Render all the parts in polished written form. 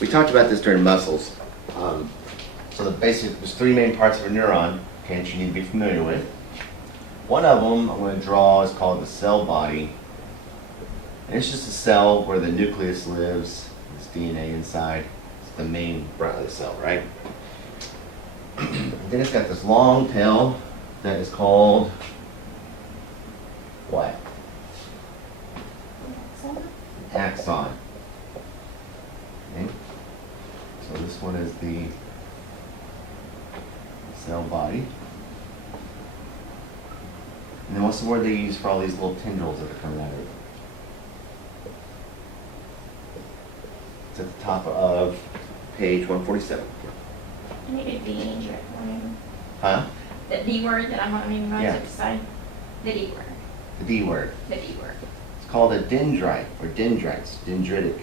We talked about this during muscles. So there's three main parts of a neuron, okay, that you need to be familiar with. One of them I'm going to draw is called the cell body. And it's just a cell where the nucleus lives. There's DNA inside. It's the main brunt of the cell, right? Then it's got this long tail that is called what? Axon. Okay. So this one is the cell body. And then what's the word they use for all these little tendrils that are coming out of it? It's at the top of page 147. I need a D injury warning. Huh? The D word that I'm not even going to say. The D word. The D word. The D word. It's called a dendrite or dendrites, dendritic.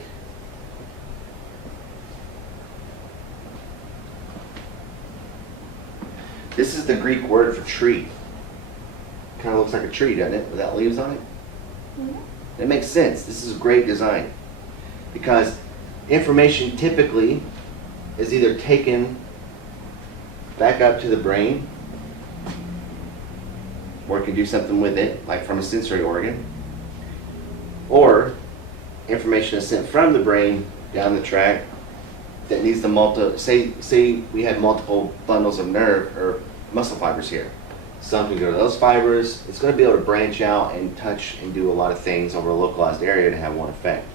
This is the Greek word for tree. Kind of looks like a tree, doesn't it, without leaves on it? Mm-hmm. It makes sense. This is a great design because information typically is either taken back up to the brain, or it can do something with it, like from a sensory organ, or information is sent from the brain down the track that needs to say we have multiple bundles of nerve or muscle fibers here. Some can go to those fibers. It's going to be able to branch out and touch and do a lot of things over a localized area to have one effect.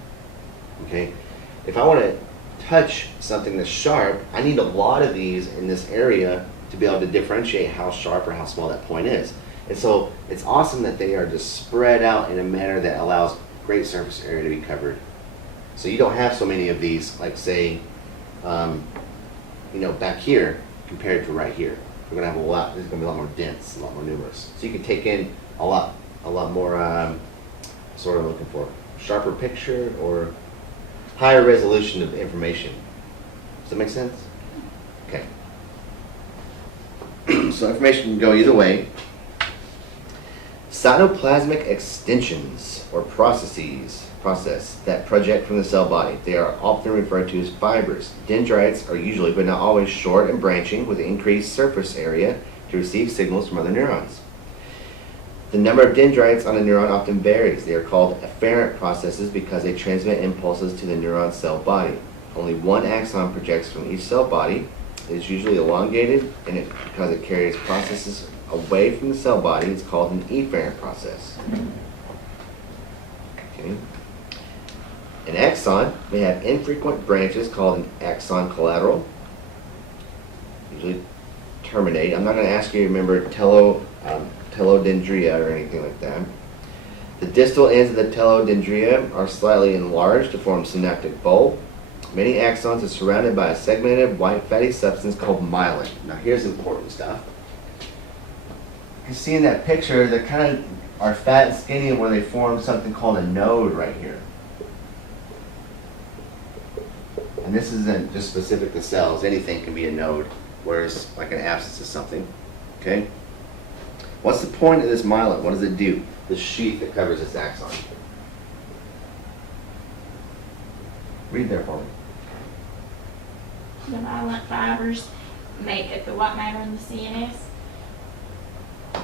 Okay? If I want to touch something that's sharp, I need a lot of these in this area to be able to differentiate how sharp or how small that point is. And so it's awesome that they are just spread out in a manner that allows great surface area to be covered. So you don't have so many of these, like say, back here compared to right here. We're gonna have a lot. This is gonna be a lot more dense, a lot more numerous. So you can take in a lot more. Sort of looking for sharper picture or higher resolution of information. Does that make sense? Okay. So information can go either way. Cytoplasmic extensions or process that project from the cell body. They are often referred to as fibers. Dendrites are usually, but not always, short and branching with increased surface area to receive signals from other neurons. The number of dendrites on a neuron often varies. They are called afferent processes because they transmit impulses to the neuron cell body. Only one axon projects from each cell body. It is usually elongated, and because it carries processes away from the cell body, it's called an efferent process. Okay. An axon may have infrequent branches called an axon collateral, usually terminate. I'm not going to ask you to remember telodendria or anything like that. The distal ends of the telodendria are slightly enlarged to form synaptic bulb. Many axons are surrounded by a segmented white fatty substance called myelin. Now here's important stuff. You see in that picture, they kind of are fat and skinny where they form something called a node right here. And this isn't just specific to cells. Anything can be a node, whereas like an abscess is something. Okay? What's the point of this myelin? What does it do? The sheath that covers this axon. Read there for me. The myelin fibers make up the white matter in the CNS.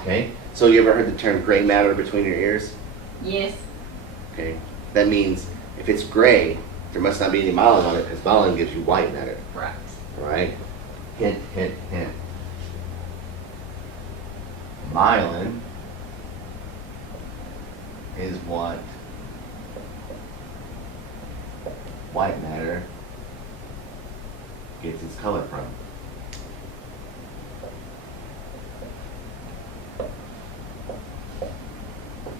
Okay? So you ever heard the term gray matter between your ears? Yes. Okay? That means if it's gray, there must not be any myelin on it because myelin gives you white matter. Right. All right? Hint, hint, hint. Myelin is what white matter gets its color from.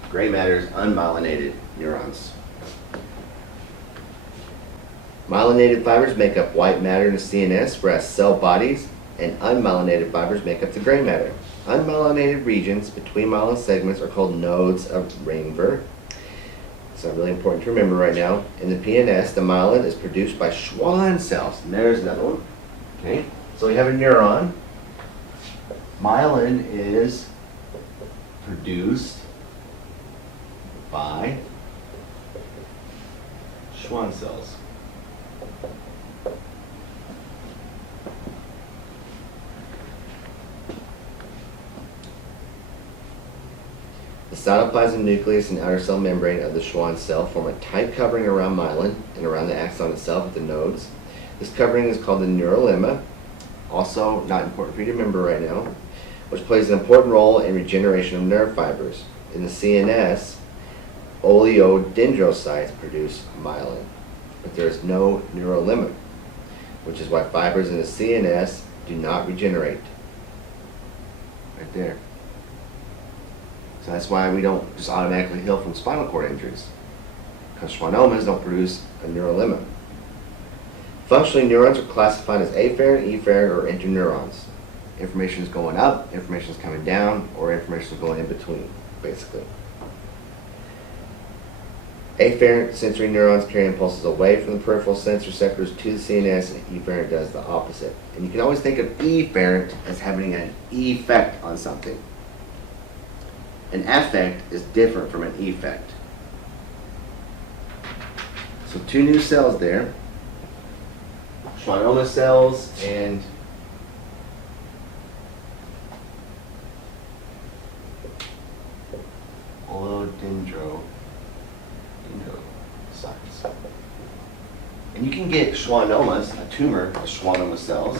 Gray matter is unmyelinated neurons. Myelinated fibers make up white matter in the CNS, whereas cell bodies and unmyelinated fibers make up the gray matter. Unmyelinated regions between myelin segments are called nodes of Ringber. It's not really important to remember right now. In the PNS, the myelin is produced by Schwann cells. And there's another one. Okay, so we have a neuron. Myelin is produced by Schwann cells. cytoplasm nucleus and outer cell membrane of the Schwann cell form a tight covering around myelin and around the axon itself at the nodes. This covering is called the neurolemma, also not important for you to remember right now, which plays an important role in regeneration of nerve fibers. In the CNS, oligodendrocytes produce myelin, but there is no neurolemma, which is why fibers in the CNS do not regenerate. Right there. So that's why we don't just automatically heal from spinal cord injuries, because schwannomas don't produce a neurolemma. Functionally, neurons are classified as afferent, efferent, or interneurons. Information is going up, information is coming down, or information is going in between, basically. Afferent sensory neurons carry impulses away from the peripheral sense receptors to the CNS, and efferent does the opposite. And you can always think of efferent as having an effect on something. An affect is different from an effect. So two new cells there. Schwannoma cells and oligodendrocytes. And you can get schwannomas, a tumor of schwannoma cells,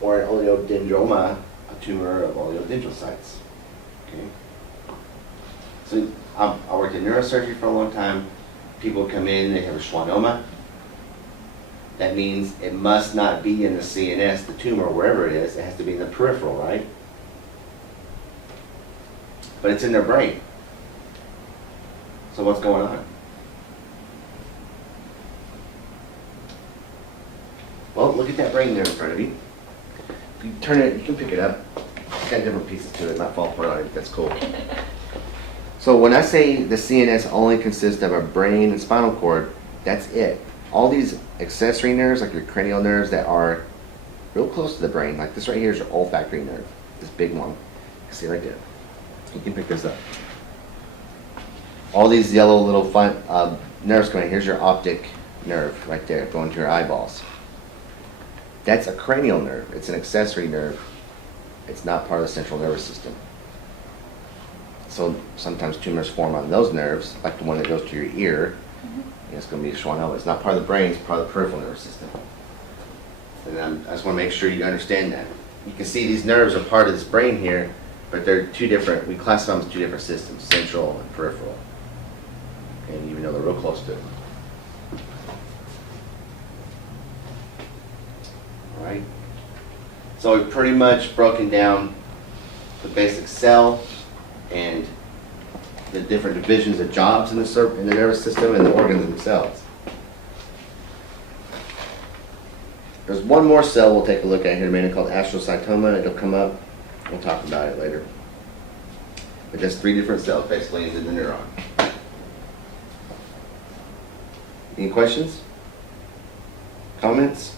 or an oligodendroma, a tumor of oligodendrocytes. Okay. So I worked in neurosurgery for a long time. People come in, they have a schwannoma. That means it must not be in the CNS, the tumor, wherever it is. It has to be in the peripheral, right? But it's in their brain. So what's going on? Well, look at that brain there in front of you. If you turn it, you can pick it up. It's got different pieces to it, not fall apart on it. That's cool. So when I say the CNS only consists of a brain and spinal cord, that's it. All these accessory nerves, like your cranial nerves that are real close to the brain, like this right here is your olfactory nerve, this big one. See right there. You can pick this up. All these yellow little fun nerves coming. Here's your optic nerve right there, going to your eyeballs. That's a cranial nerve. It's an accessory nerve. It's not part of the central nervous system. So sometimes tumors form on those nerves, like the one that goes to your ear. It's going to be a schwannoma. It's not part of the brain, it's part of the peripheral nervous system. And I just want to make sure you understand that. You can see these nerves are part of this brain here, but they're two different, we classify them as two different systems, central and peripheral. And even though they're real close to it. Alright. So we've pretty much broken down the basic cell and the different divisions of jobs in the nervous system and the organs themselves. There's one more cell we'll take a look at here in a minute called astrocytoma. It'll come up. We'll talk about it later. But there's three different cells basically in the neuron. Any questions? Comments?